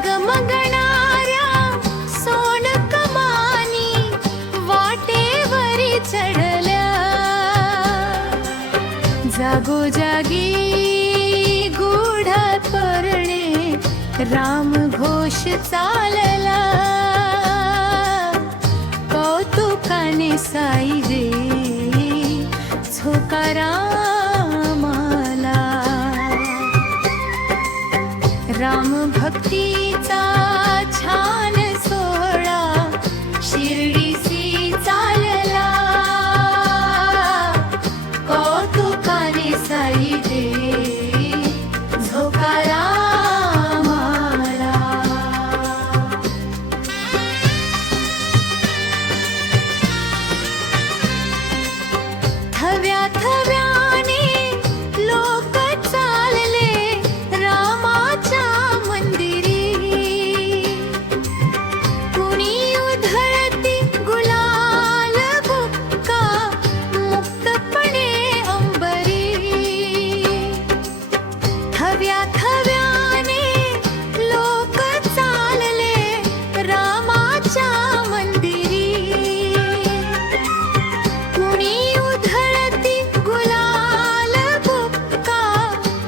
डगमगणाऱ्या सोन कमानी वाटेवरी चढल्या, जागोजागी गूढ तोरणे राम घोष चालला, कौतुकाने साई रे झोका रामाला. राम भक्तीचा छान सोहळा शिर्डीसी चालला, कौतुकाने साई रे झोका रामाला. थव्या थव्याने लोक चालले रामाच्या मंदिरी, कुणी उधळती गुलाल बुक्का मुक्तपणे अंबरी. थव्या थव्याने लोक चालले रामाच्या मंदिरी, कुणी उधळती गुलाल बुक्का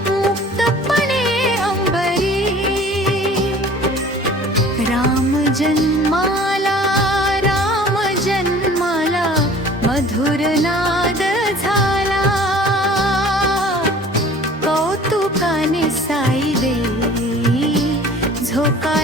मुक्तपणे अंबरी. राम जन्माला मधुर नाद झाला, कौतुकाने साई रे झोका